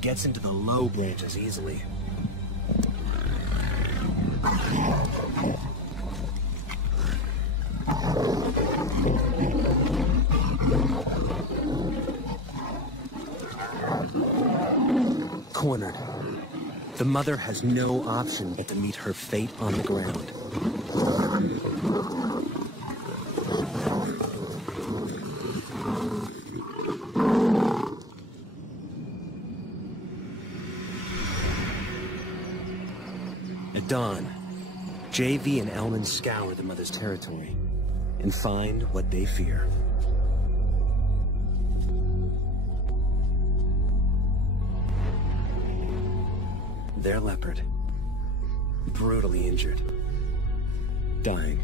gets into the low branches easily. Cornered. The mother has no option but to meet her fate on the ground. At dawn, JV and Elman scour the mother's territory and find what they fear. Their leopard, brutally injured, dying.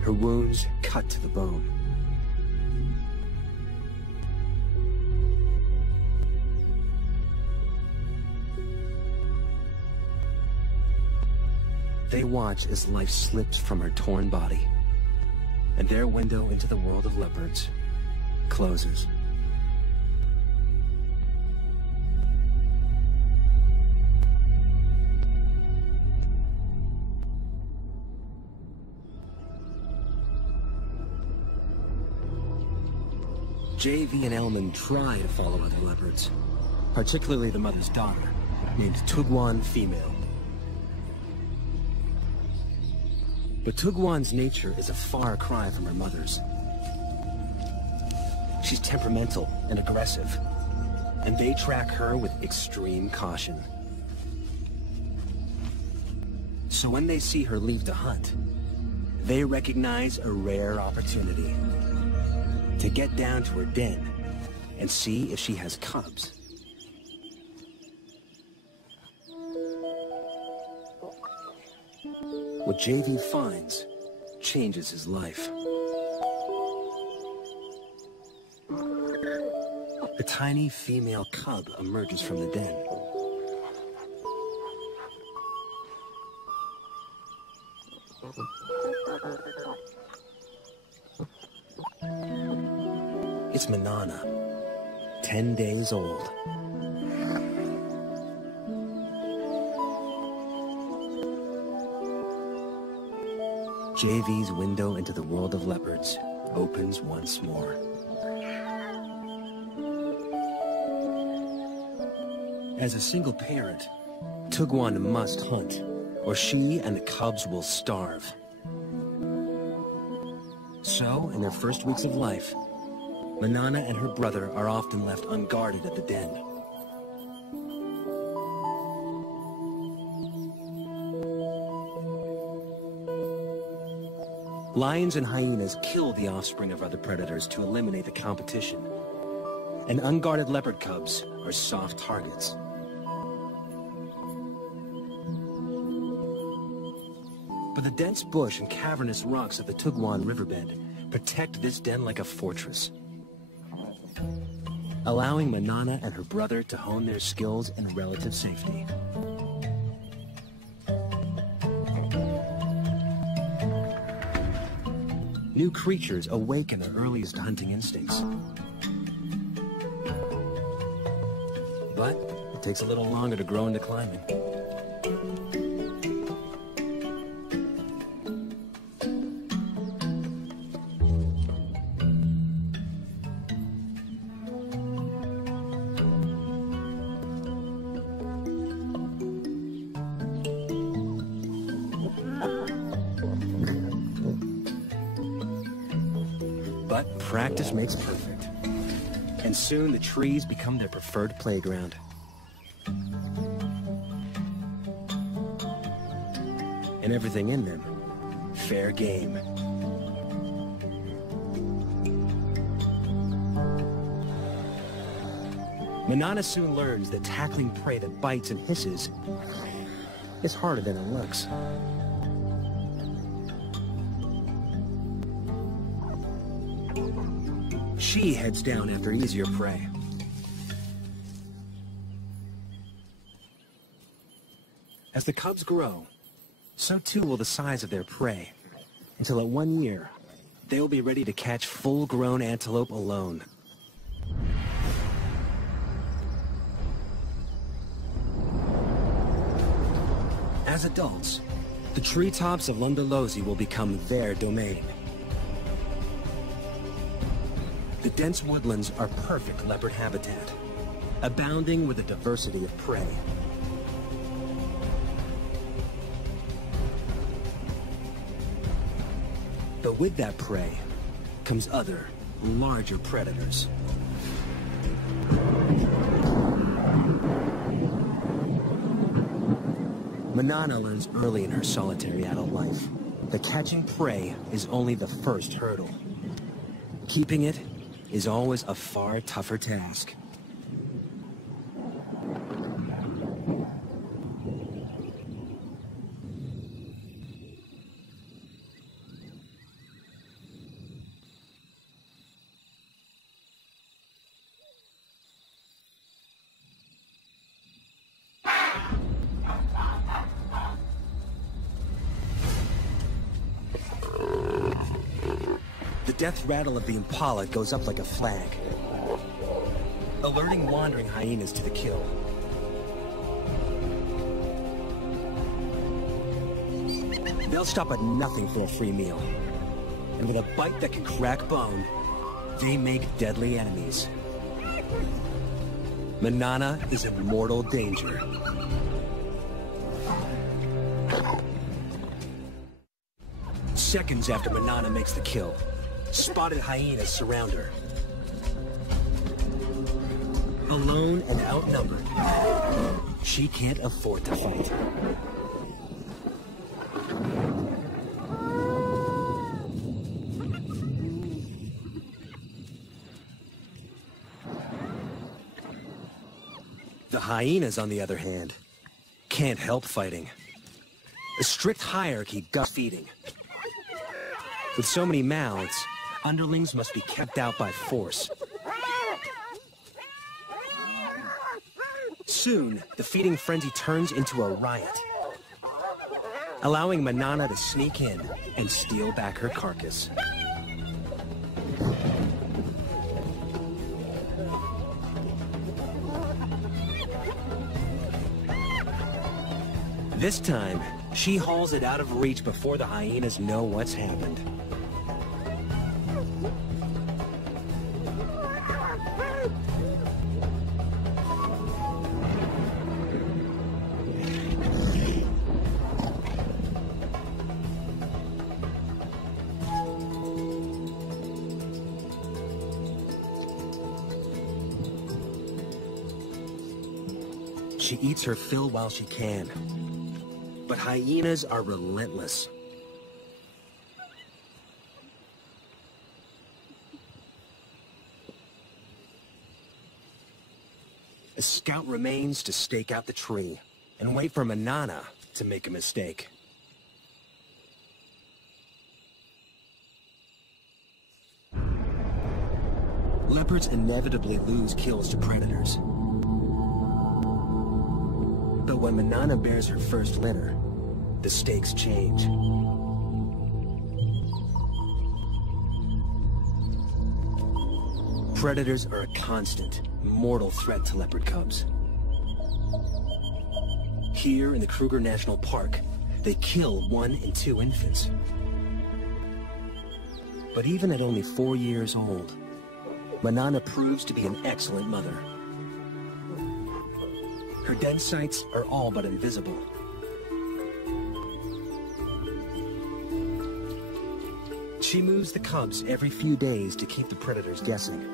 Her wounds cut to the bone. They watch as life slips from her torn body, and their window into the world of leopards closes. JV and Elman try to follow other leopards, particularly the mother's daughter, named Tugwan Female. But Tugwan's nature is a far cry from her mother's. She's temperamental and aggressive, and they track her with extreme caution. So when they see her leave to hunt, they recognize a rare opportunity to get down to her den and see if she has cubs. What JV finds changes his life. A tiny female cub emerges from the den. It's Manana, 10 days old. JV's window into the world of leopards opens once more. As a single parent, Tugwan must hunt, or she and the cubs will starve. So, in their first weeks of life, Manana and her brother are often left unguarded at the den. Lions and hyenas kill the offspring of other predators to eliminate the competition, and unguarded leopard cubs are soft targets. But the dense bush and cavernous rocks of the Tugwan riverbed protect this den like a fortress, allowing Manana and her brother to hone their skills in relative safety. New creatures awaken their earliest hunting instincts. But it takes a little longer to grow into climbing. But practice makes perfect, and soon the trees become their preferred playground. And everything in them, fair game. Manana soon learns that tackling prey that bites and hisses is harder than it looks. She heads down after easier prey. As the cubs grow, so too will the size of their prey, until at 1 year, they will be ready to catch full-grown antelope alone. As adults, the treetops of Lundalozi will become their domain. The dense woodlands are perfect leopard habitat, abounding with a diversity of prey. But with that prey comes other, larger predators. Manana learns early in her solitary adult life that catching prey is only the first hurdle. Keeping it is always a far tougher task. The death rattle of the impala goes up like a flag, alerting wandering hyenas to the kill. They'll stop at nothing for a free meal, and with a bite that can crack bone, they make deadly enemies. Manana is in mortal danger. Seconds after Manana makes the kill, spotted hyenas surround her. Alone and outnumbered, she can't afford to fight. The hyenas, on the other hand, can't help fighting. A strict hierarchy gut feeding. With so many mouths, underlings must be kept out by force. Soon, the feeding frenzy turns into a riot, allowing Manana to sneak in and steal back her carcass. This time, she hauls it out of reach before the hyenas know what's happened. She eats her fill while she can. But hyenas are relentless. A scout remains to stake out the tree and wait for Manana to make a mistake. Leopards inevitably lose kills to predators. But when Manana bears her first litter, the stakes change. Predators are a constant, mortal threat to leopard cubs. Here in the Kruger National Park, they kill 1 and 2 infants. But even at only 4 years old, Manana proves to be an excellent mother. Her den sites are all but invisible. She moves the cubs every few days to keep the predators guessing.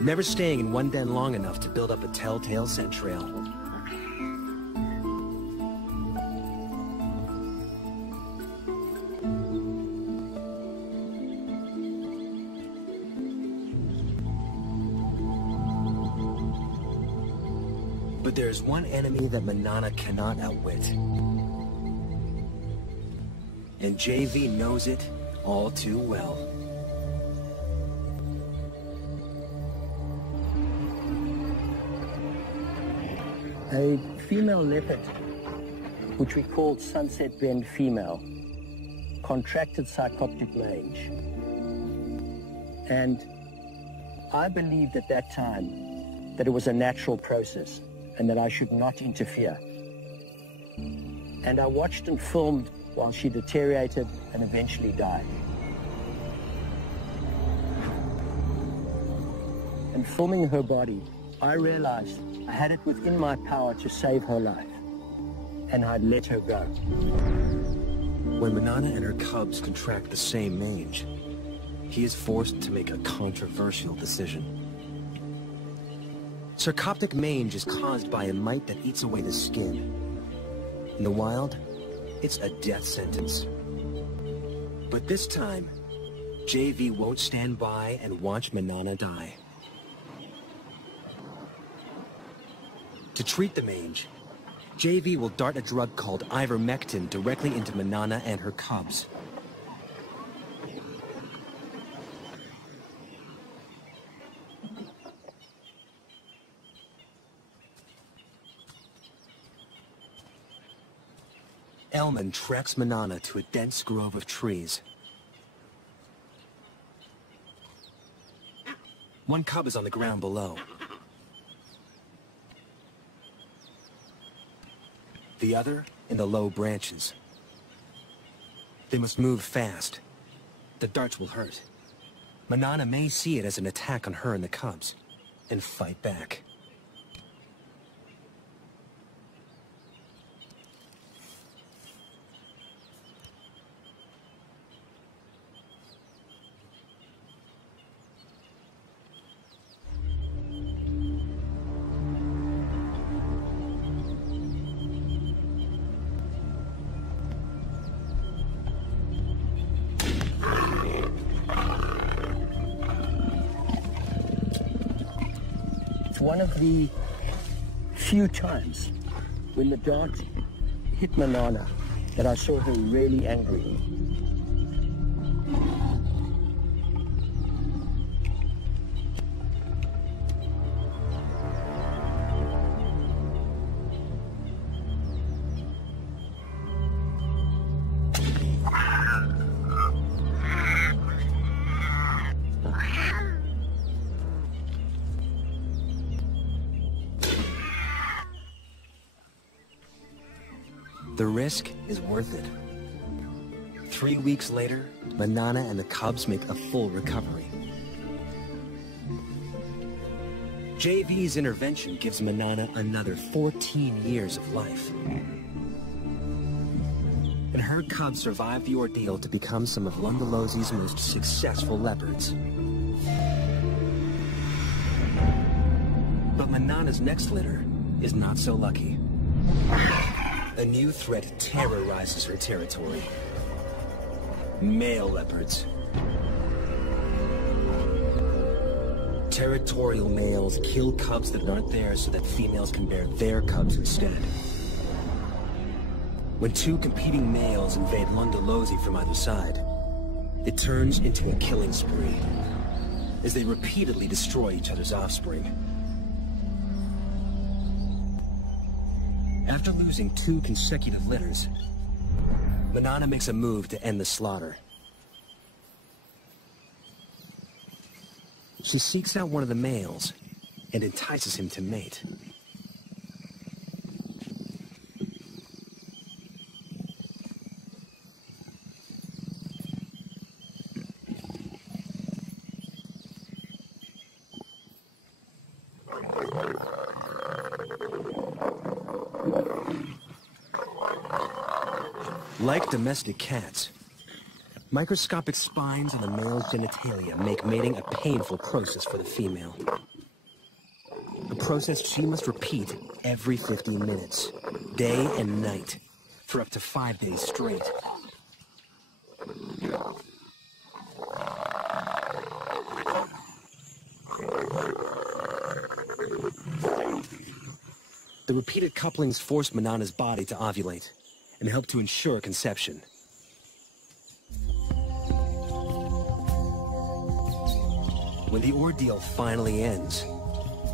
Never staying in one den long enough to build up a telltale scent trail. But there's one enemy that Manana cannot outwit. And JV knows it all too well. A female leopard, which we called Sunset Bend female, contracted psychoptic mange. And I believed at that time that it was a natural process and that I should not interfere. And I watched and filmed while she deteriorated and eventually died. And filming her body, I realized I had it within my power to save her life, and I'd let her go. When Manana and her cubs contract the same mange, he is forced to make a controversial decision. Sarcoptic mange is caused by a mite that eats away the skin. In the wild, it's a death sentence. But this time, JV won't stand by and watch Manana die. To treat the mange, JV will dart a drug called ivermectin directly into Manana and her cubs. Elman tracks Manana to a dense grove of trees. One cub is on the ground below. The other in the low branches. They must move fast. The darts will hurt. Manana may see it as an attack on her and the cubs, and fight back. One of the few times when the dart hit Manana that I saw her really angry. The risk is worth it. 3 weeks later, Manana and the cubs make a full recovery. JV's intervention gives Manana another 14 years of life. And her cubs survive the ordeal to become some of Lundalosi's most successful leopards. But Manana's next litter is not so lucky. A new threat terrorizes her territory. Male leopards. Territorial males kill cubs that aren't theirs so that females can bear their cubs instead. When two competing males invade Lundalosi from either side, it turns into a killing spree, as they repeatedly destroy each other's offspring. After losing 2 consecutive litters, Manana makes a move to end the slaughter. She seeks out one of the males and entices him to mate. Like domestic cats, microscopic spines on the male's genitalia make mating a painful process for the female. A process she must repeat every 15 minutes, day and night, for up to 5 days straight. The repeated couplings force Manana's body to ovulate and help to ensure conception. When the ordeal finally ends,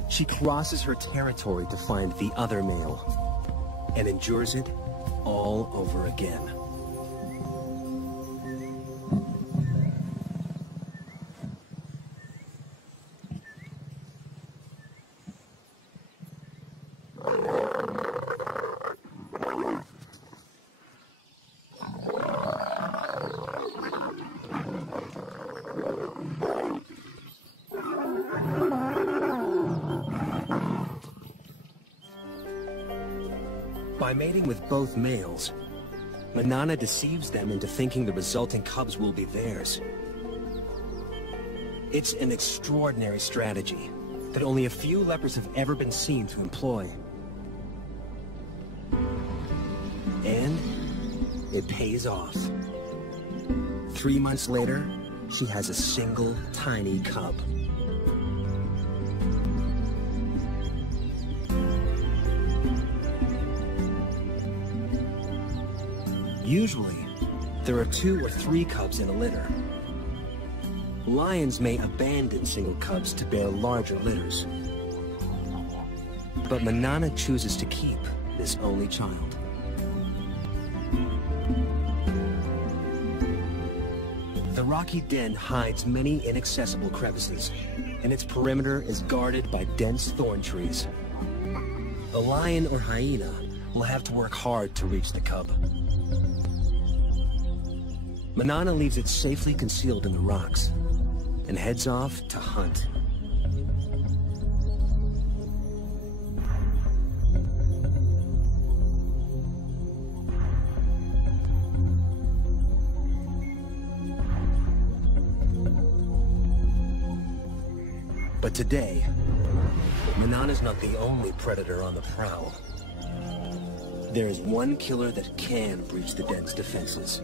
She crosses her territory to find the other male, and endures it all over again. By mating with both males, Manana deceives them into thinking the resulting cubs will be theirs. It's an extraordinary strategy that only a few leopards have ever been seen to employ. And it pays off. 3 months later, she has a single tiny cub. Usually, there are 2 or 3 cubs in a litter. Lions may abandon single cubs to bear larger litters. But Manana chooses to keep this only child. The rocky den hides many inaccessible crevices, and its perimeter is guarded by dense thorn trees. A lion or hyena will have to work hard to reach the cub. Manana leaves it safely concealed in the rocks and heads off to hunt. But today, Manana's not the only predator on the prowl. There is one killer that can breach the den's defenses.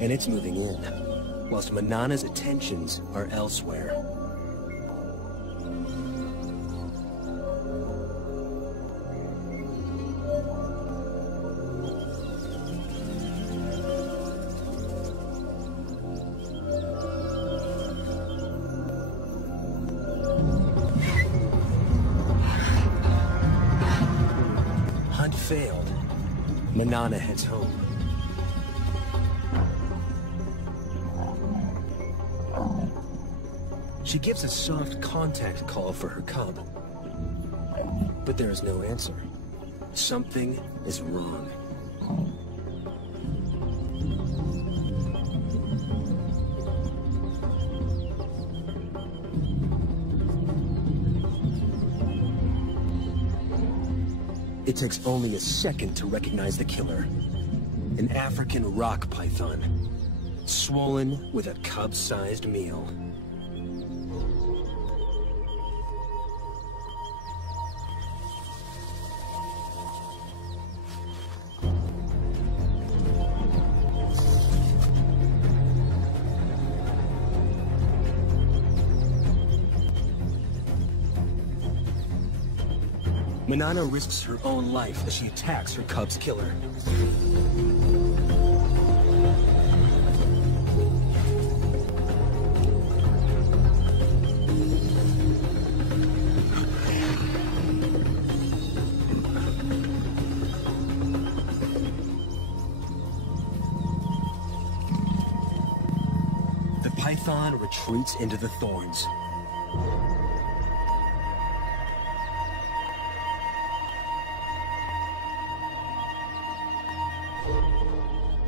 And it's moving in, whilst Manana's attentions are elsewhere. Hunt failed. Manana heads home. She gives a soft contact call for her cub, but there is no answer. Something is wrong. It takes only a second to recognize the killer. An African rock python, swollen with a cub-sized meal. Manana risks her own life as she attacks her cub's killer. The python retreats into the thorns.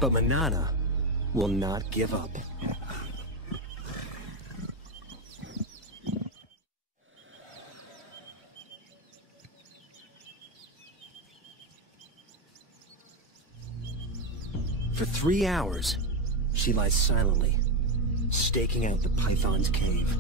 But Manana will not give up. For 3 hours, she lies silently, staking out the python's cave.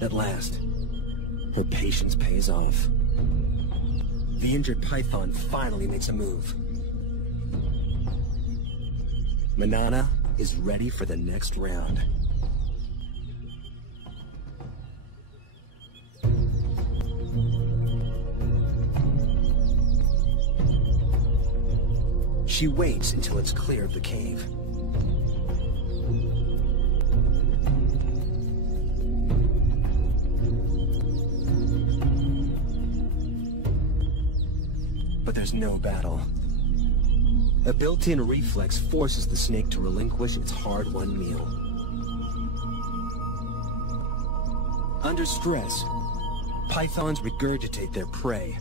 At last, her patience pays off. The injured python finally makes a move. Manana is ready for the next round. She waits until it's clear of the cave. But there's no battle. A built-in reflex forces the snake to relinquish its hard-won meal. Under stress, pythons regurgitate their prey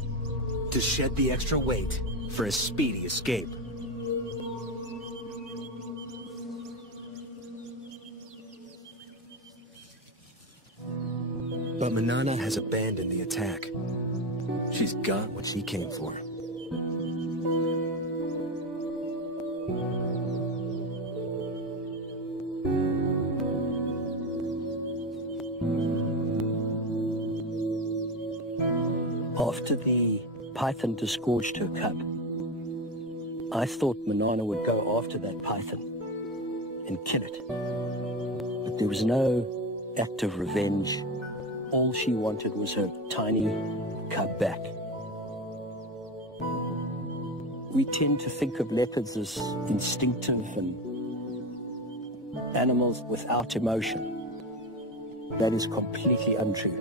to shed the extra weight for a speedy escape. But Manana has abandoned the attack. She's got what she came for. After the python disgorged her cub, I thought Manana would go after that python and kill it. But there was no act of revenge. All she wanted was her tiny cub back. We tend to think of leopards as instinctive and animals without emotion. That is completely untrue.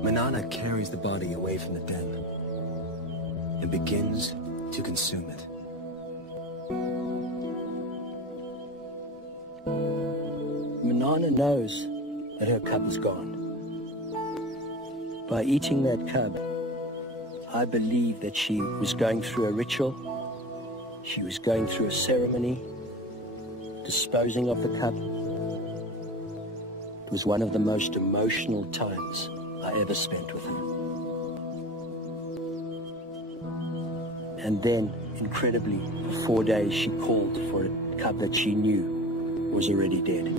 Manana carries the body away from the den and begins to consume it. Manana knows that her cub is gone. By eating that cub, I believe that she was going through a ritual. She was going through a ceremony, disposing of the cub. It was one of the most emotional times I ever spent with her. And then, incredibly, for 4 days she called for a cub that she knew was already dead.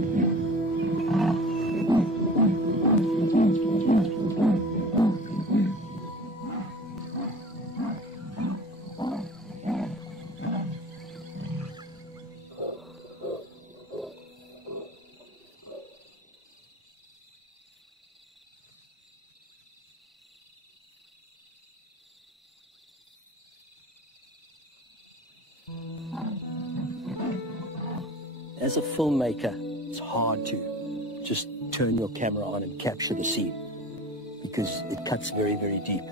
As a filmmaker, it's hard to just turn your camera on and capture the scene because it cuts very, very deep.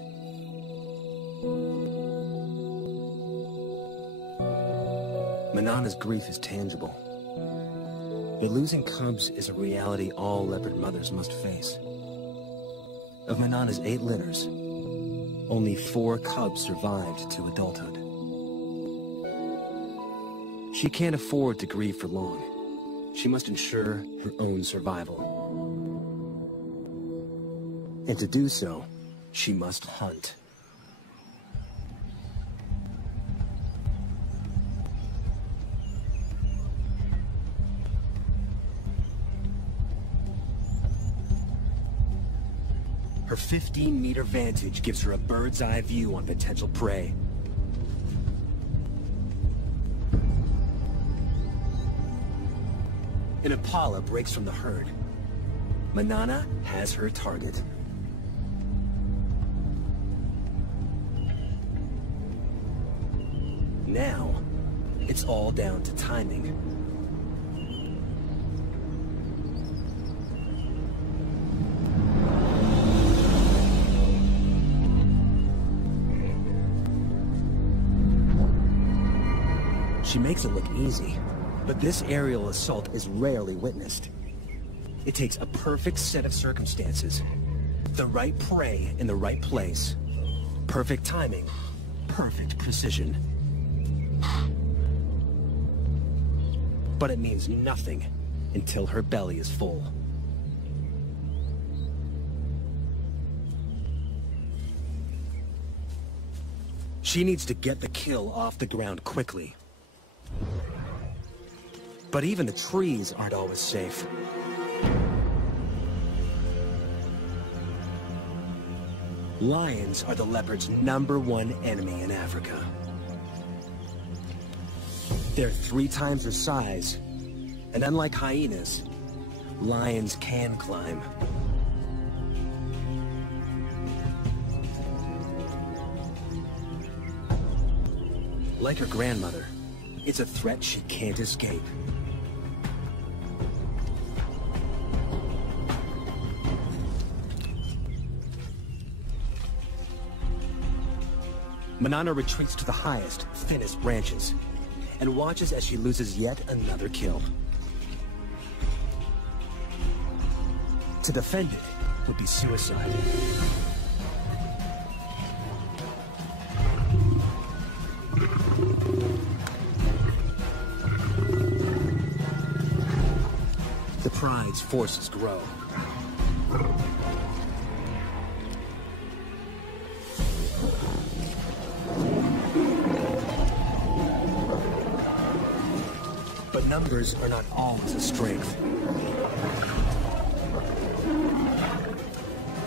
Manana's grief is tangible, but losing cubs is a reality all leopard mothers must face. Of Manana's 8 litters, only 4 cubs survived to adulthood. She can't afford to grieve for long. She must ensure her own survival. And to do so, she must hunt. Her 15-meter vantage gives her a bird's-eye view on potential prey. An impala breaks from the herd. Manana has her target. Now, it's all down to timing. She makes it look easy, but this aerial assault is rarely witnessed. It takes a perfect set of circumstances, the right prey in the right place, perfect timing, perfect precision. But it means nothing until her belly is full. She needs to get the kill off the ground quickly. But even the trees aren't always safe. Lions are the leopard's #1 enemy in Africa. They're 3 times their size, and unlike hyenas, lions can climb. Like her grandmother, it's a threat she can't escape. Manana retreats to the highest, thinnest branches, and watches as she loses yet another kill. To defend it would be suicide. The pride's forces grow. But numbers are not always a strength.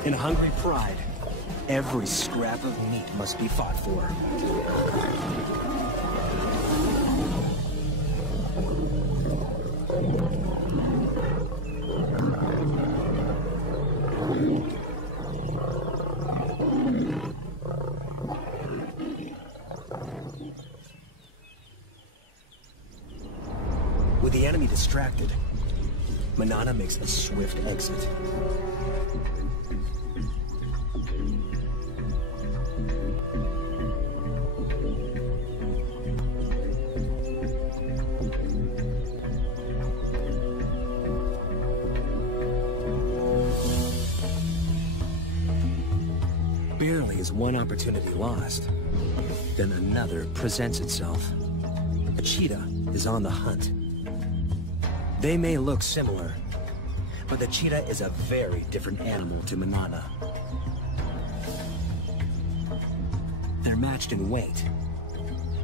In hungry pride, every scrap of meat must be fought for. With the enemy distracted, Manana makes a swift exit. Barely is one opportunity lost, then another presents itself. A cheetah is on the hunt. They may look similar, but the cheetah is a very different animal to Manana. They're matched in weight,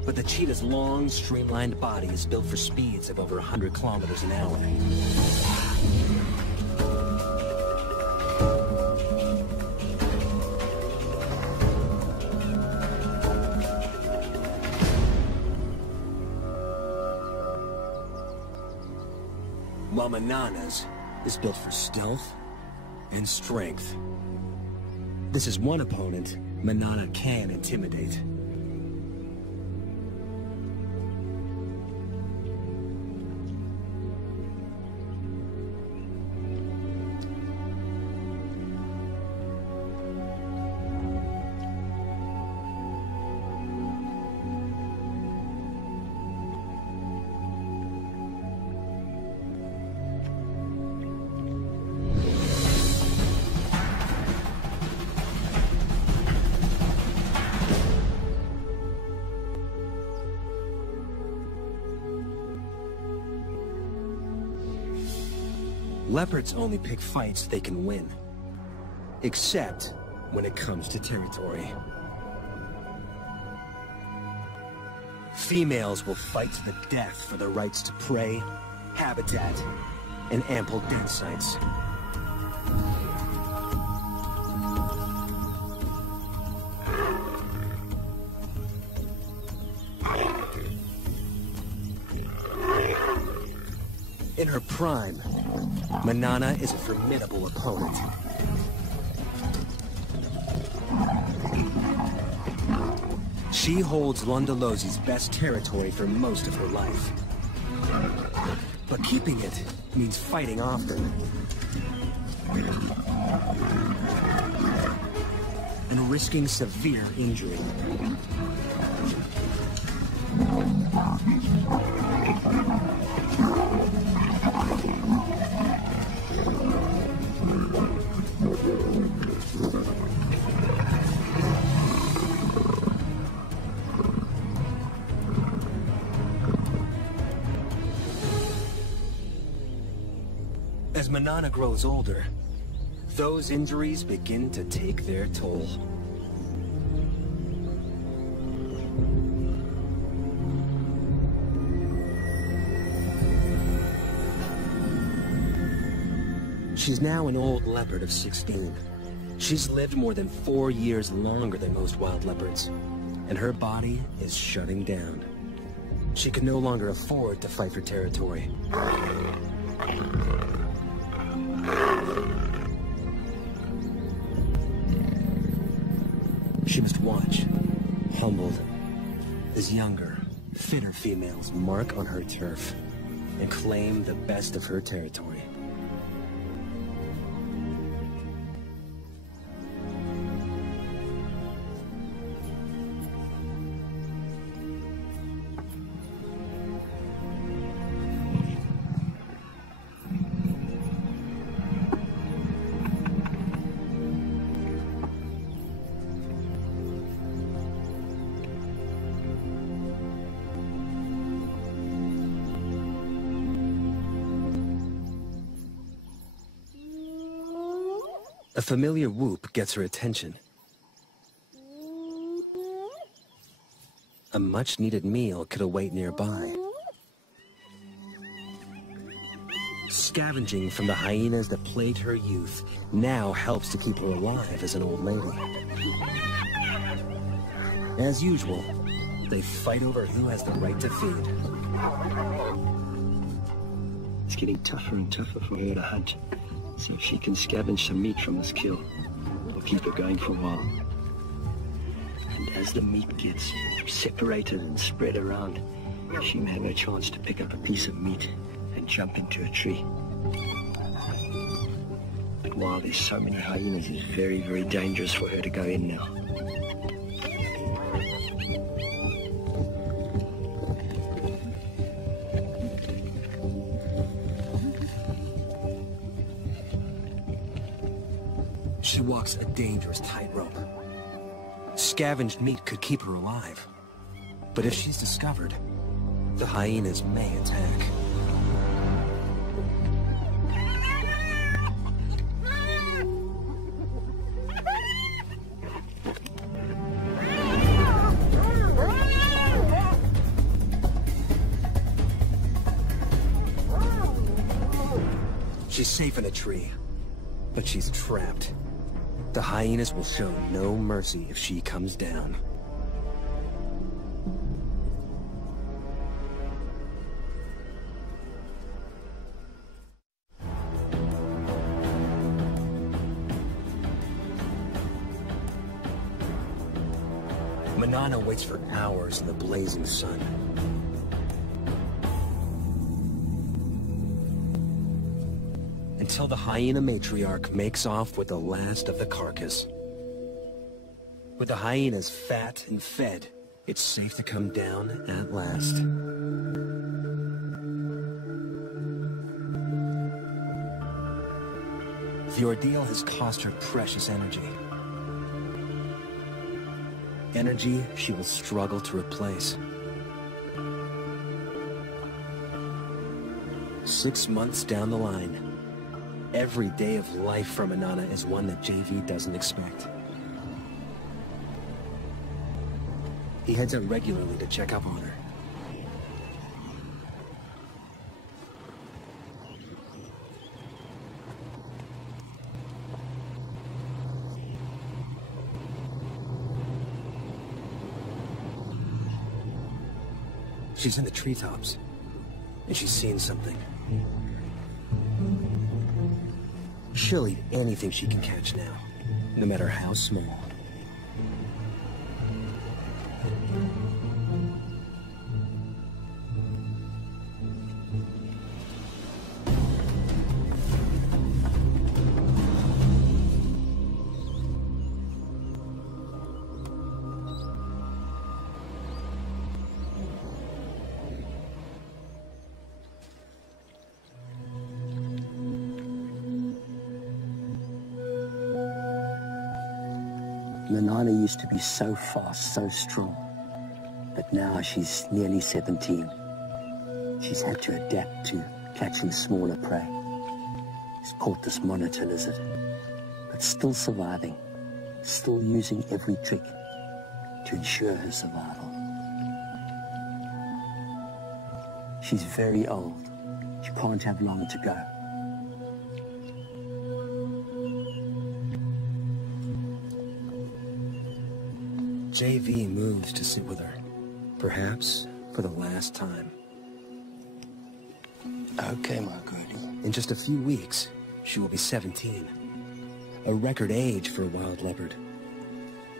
but the cheetah's long, streamlined body is built for speeds of over 100 kilometers an hour. While Manana's is built for stealth and strength. This is one opponent Manana can intimidate. Leopards only pick fights they can win, except when it comes to territory. Females will fight to the death for the rights to prey, habitat, and ample den sites. In her prime, Manana is a formidable opponent. She holds Londolosi's best territory for most of her life. But keeping it means fighting often. And risking severe injury. As Manana grows older, those injuries begin to take their toll. She's now an old leopard of 16, She's lived more than 4 years longer than most wild leopards, and her body is shutting down. She can no longer afford to fight for territory. She must watch, humbled, as younger, fitter females mark on her turf and claim the best of her territory. A familiar whoop gets her attention. A much-needed meal could await nearby. Scavenging from the hyenas that plagued her youth now helps to keep her alive as an old lady. As usual, they fight over who has the right to feed. It's getting tougher and tougher for her to hunt. So if she can scavenge some meat from this kill, it'll keep her going for a while. And as the meat gets separated and spread around, she may have a chance to pick up a piece of meat and jump into a tree. But while there's so many hyenas, it's very, very dangerous for her to go in now. She walks a dangerous tightrope. Scavenged meat could keep her alive. But if she's discovered, the hyenas may attack. She's safe in a tree, but she's trapped. The hyenas will show no mercy if she comes down. Manana waits for hours in the blazing sun. Until the hyena matriarch makes off with the last of the carcass. With the hyenas fat and fed, it's safe to come down at last. The ordeal has cost her precious energy. Energy she will struggle to replace. 6 months down the line, every day of life for Manana is one that JV doesn't expect. He heads out regularly to check up on her. She's in the treetops, and she's seen something. She'll eat anything she can catch now, no matter how small. Manana used to be so fast, so strong. But now she's nearly 17. She's had to adapt to catching smaller prey. She's caught this monitor lizard, but still surviving, still using every trick to ensure her survival. She's very old. She can't have long to go. JV moves to sit with her, perhaps for the last time. Okay, my goodie. In just a few weeks, she will be 17. A record age for a wild leopard.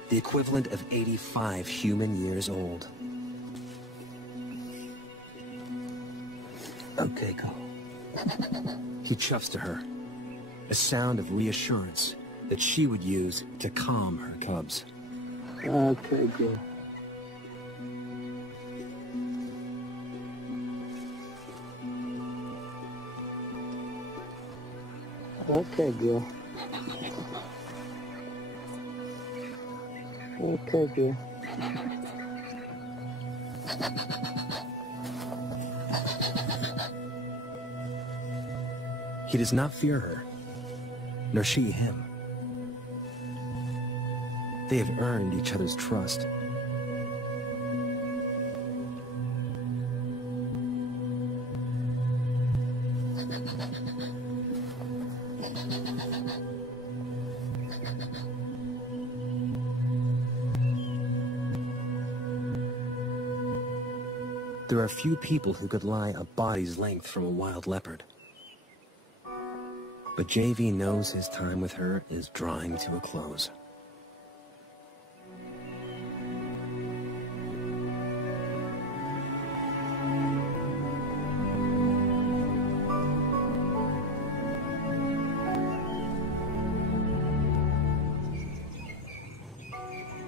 The equivalent of 85 human years old. Okay, go. He chuffs to her, a sound of reassurance that she would use to calm her cubs. Okay, go. Okay, girl. Okay, girl. He does not fear her, nor she him. They have earned each other's trust. There are few people who could lie a body's length from a wild leopard. But JV knows his time with her is drawing to a close.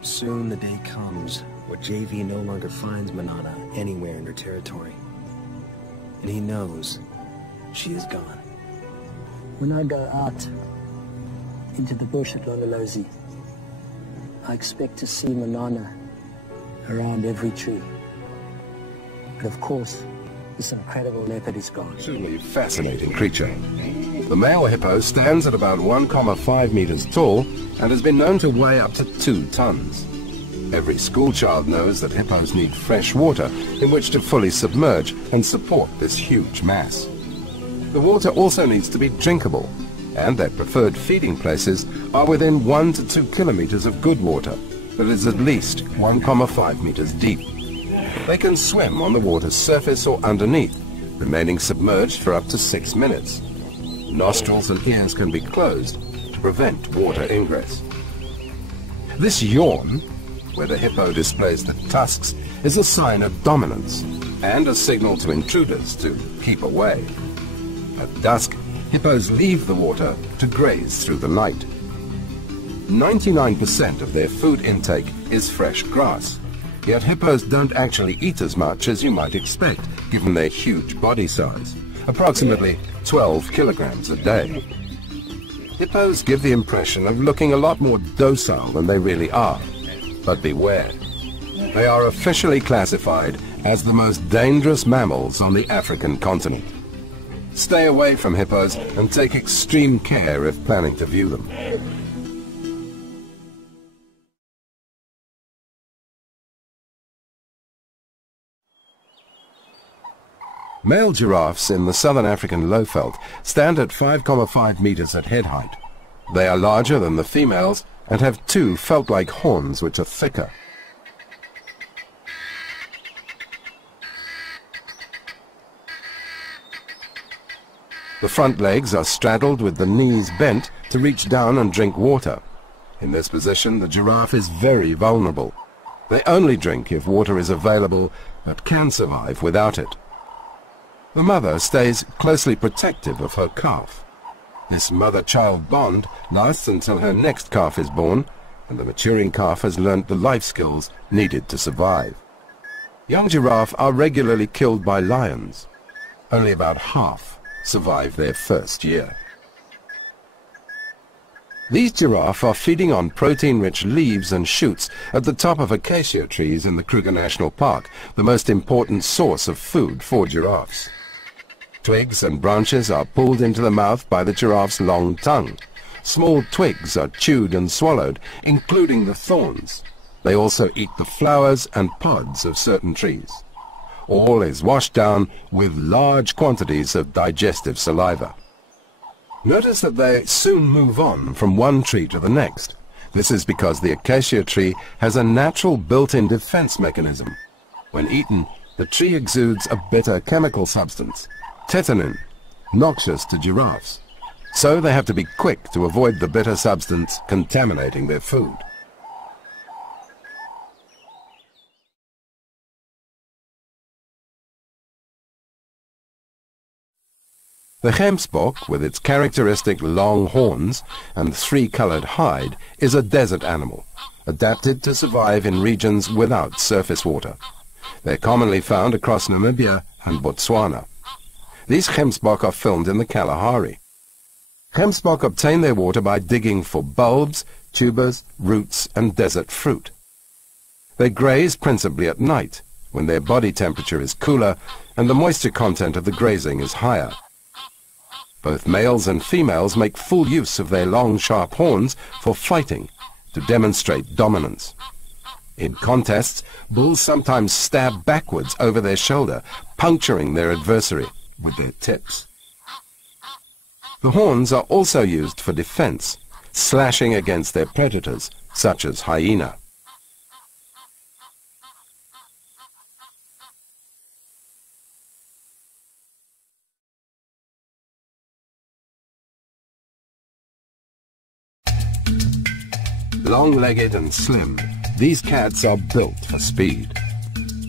Soon the day comes where JV no longer finds Manana anywhere in her territory. And he knows she is gone. When I go out into the bush at Lololozi, I expect to see Manana around every tree. But of course, this incredible leopard is gone. Truly fascinating creature. The male hippo stands at about 1,5 meters tall and has been known to weigh up to 2 tons. Every schoolchild knows that hippos need fresh water in which to fully submerge and support this huge mass. The water also needs to be drinkable, and their preferred feeding places are within 1 to 2 kilometers of good water that is at least 1,5 meters deep. They can swim on the water's surface or underneath, remaining submerged for up to 6 minutes. Nostrils and ears can be closed to prevent water ingress. This yawn, where the hippo displays the tusks, is a sign of dominance and a signal to intruders to keep away. At dusk, hippos leave the water to graze through the night. 99% of their food intake is fresh grass, yet hippos don't actually eat as much as you might expect, given their huge body size, approximately 12 kilograms a day. Hippos give the impression of looking a lot more docile than they really are. But beware, they are officially classified as the most dangerous mammals on the African continent. Stay away from hippos and take extreme care if planning to view them. Male giraffes in the southern African lowveld stand at 5,5 meters at head height. They are larger than the females and have 2 felt-like horns which are thicker. The front legs are straddled with the knees bent to reach down and drink water. In this position, the giraffe is very vulnerable. They only drink if water is available, but can survive without it. The mother stays closely protective of her calf. This mother-child bond lasts until her next calf is born, and the maturing calf has learnt the life skills needed to survive. Young giraffe are regularly killed by lions. Only about half survive their first year. These giraffe are feeding on protein-rich leaves and shoots at the top of acacia trees in the Kruger National Park, the most important source of food for giraffes. Twigs and branches are pulled into the mouth by the giraffe's long tongue. Small twigs are chewed and swallowed, including the thorns. They also eat the flowers and pods of certain trees. All is washed down with large quantities of digestive saliva. Notice that they soon move on from one tree to the next. This is because the acacia tree has a natural built-in defense mechanism. When eaten, the tree exudes a bitter chemical substance, tetanin, noxious to giraffes. So they have to be quick to avoid the bitter substance contaminating their food. The gemsbok, with its characteristic long horns and three-colored hide, is a desert animal, adapted to survive in regions without surface water. They're commonly found across Namibia and Botswana. These gemsbok are filmed in the Kalahari. Gemsbok obtain their water by digging for bulbs, tubers, roots, and desert fruit. They graze principally at night, when their body temperature is cooler and the moisture content of the grazing is higher. Both males and females make full use of their long, sharp horns for fighting, to demonstrate dominance. In contests, bulls sometimes stab backwards over their shoulder, puncturing their adversary with their tips. The horns are also used for defense, slashing against their predators, such as hyena. Long-legged and slim, these cats are built for speed.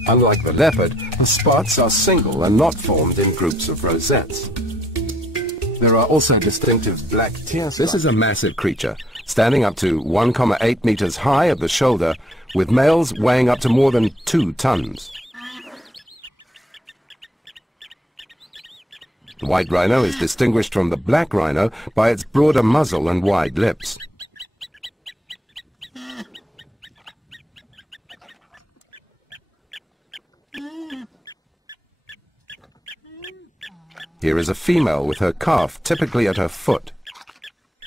Unlike the leopard, the spots are single and not formed in groups of rosettes. There are also distinctive black tear stripes. This is a massive creature, standing up to 1,8 meters high at the shoulder, with males weighing up to more than 2 tons. The white rhino is distinguished from the black rhino by its broader muzzle and wide lips. Here is a female with her calf typically at her foot.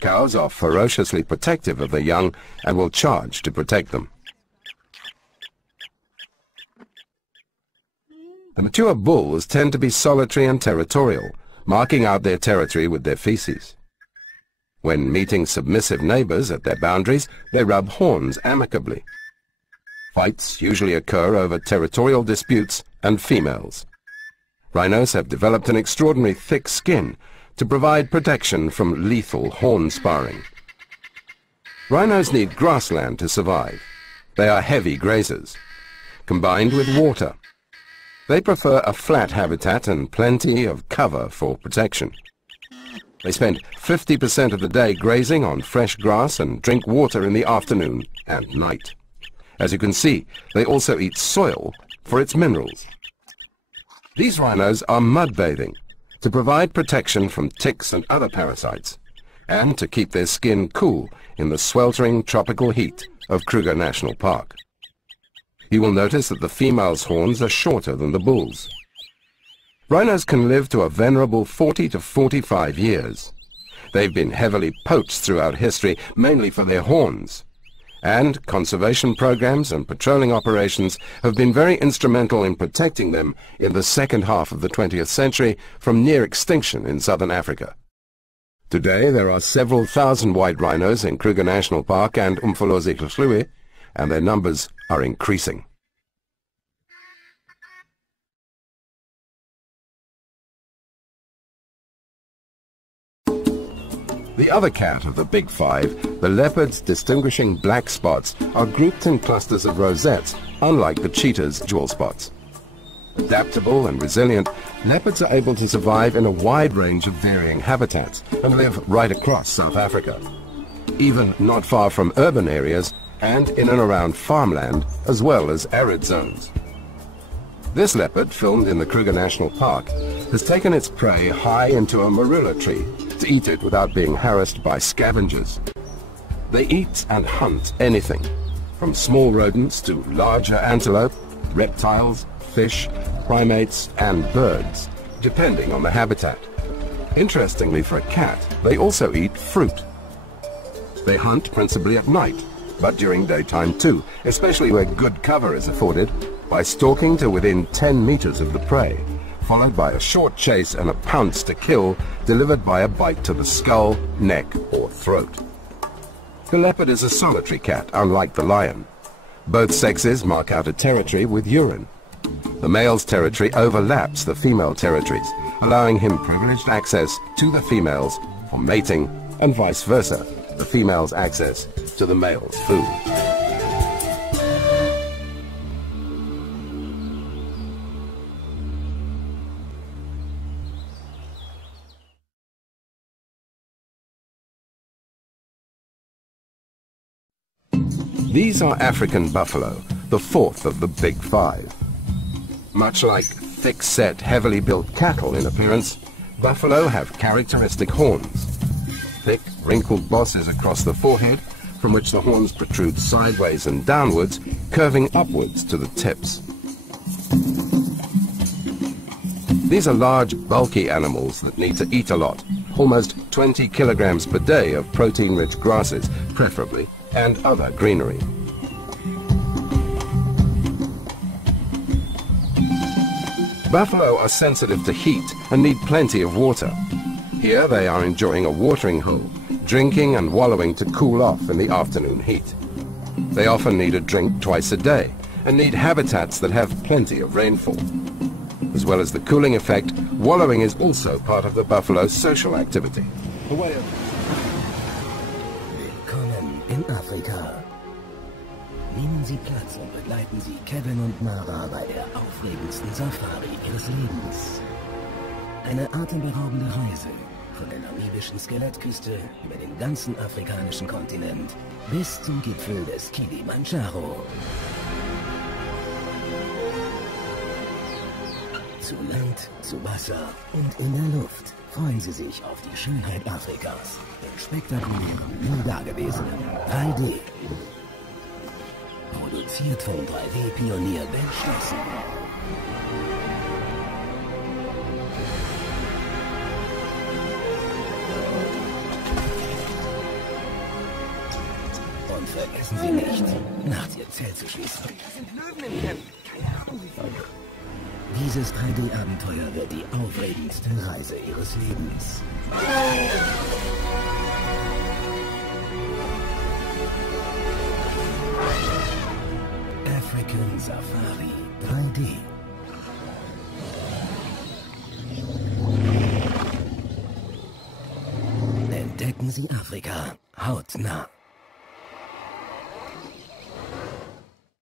Cows are ferociously protective of their young and will charge to protect them. The mature bulls tend to be solitary and territorial, marking out their territory with their feces. When meeting submissive neighbors at their boundaries, they rub horns amicably. Fights usually occur over territorial disputes and females. Rhinos have developed an extraordinary thick skin to provide protection from lethal horn sparring. Rhinos need grassland to survive. They are heavy grazers, combined with water. They prefer a flat habitat and plenty of cover for protection. They spend 50% of the day grazing on fresh grass and drink water in the afternoon and night. As you can see, they also eat soil for its minerals. These rhinos are mud bathing to provide protection from ticks and other parasites, and to keep their skin cool in the sweltering tropical heat of Kruger National Park. You will notice that the female's horns are shorter than the bull's. Rhinos can live to a venerable 40 to 45 years. They've been heavily poached throughout history, mainly for their horns. And conservation programs and patrolling operations have been very instrumental in protecting them in the second half of the 20th century from near extinction in southern Africa. Today there are several thousand white rhinos in Kruger National Park and Umfolozi, and their numbers are increasing. The other cat of the big five, the leopard's distinguishing black spots, are grouped in clusters of rosettes, unlike the cheetah's jewel spots. Adaptable and resilient, leopards are able to survive in a wide range of varying habitats and live right across South Africa, even not far from urban areas and in and around farmland, as well as arid zones. This leopard, filmed in the Kruger National Park, has taken its prey high into a marula tree to eat it without being harassed by scavengers. They eat and hunt anything, from small rodents to larger antelope, reptiles, fish, primates, and birds, depending on the habitat. Interestingly for a cat, they also eat fruit. They hunt principally at night, but during daytime too, especially where good cover is afforded, by stalking to within 10 meters of the prey, followed by a short chase and a pounce to kill, delivered by a bite to the skull, neck, or throat. The leopard is a solitary cat, unlike the lion. Both sexes mark out a territory with urine. The male's territory overlaps the female territories, allowing him privileged access to the females for mating, and vice versa, the female's access to the male's food. These are African buffalo, the fourth of the big five. Much like thick-set, heavily built cattle in appearance, buffalo have characteristic horns. Thick, wrinkled bosses across the forehead, from which the horns protrude sideways and downwards, curving upwards to the tips. These are large, bulky animals that need to eat a lot, almost 20 kilograms per day of protein-rich grasses, preferably, and other greenery. Buffalo are sensitive to heat and need plenty of water. Here they are enjoying a watering hole, drinking and wallowing to cool off in the afternoon heat. They often need a drink twice a day and need habitats that have plenty of rainfall. As well as the cooling effect, wallowing is also part of the buffalo's social activity. A way of... Willkommen in Afrika. Nehmen Sie Platz und begleiten Sie Kevin und Mara bei der aufregendsten Safari ihres Lebens. Eine atemberaubende Reise von der namibischen Skelettküste über den ganzen afrikanischen Kontinent bis zum Gipfel des Kilimanjaro. Zu Land, zu Wasser und in der Luft freuen Sie sich auf die Schönheit Afrikas im spektakulären, nie dagewesenen 3D. Produziert vom 3D-Pionier Weltstraßen. Und vergessen Sie nicht, nachts Ihr Zelt zu schließen. Da sind Löwen im Camp. Keine Ahnung, wie viele. Dieses 3D-Abenteuer wird die aufregendste Reise Ihres Lebens. African Safari 3D. Entdecken Sie Afrika hautnah.